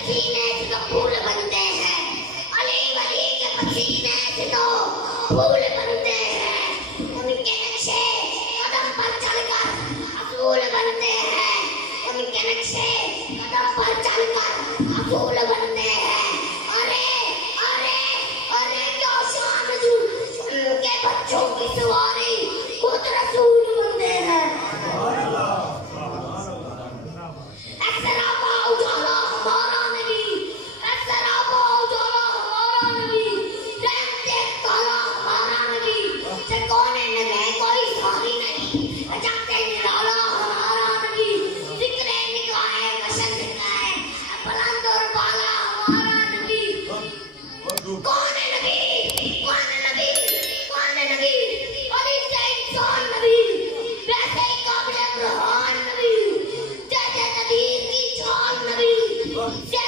पसीने से तो फूल बनते हैं, अली वली के पसीने से तो फूल बनते हैं, उनके नक्शे कदम पर चलकर असूल बनते हैं, उनके नक्शे कदम पर चलकर असूल बनते हैं। अरे अरे अरे क्या शान दूं उनके बच्चों की सवारी खुद रसूल बनते हैं। Yeah.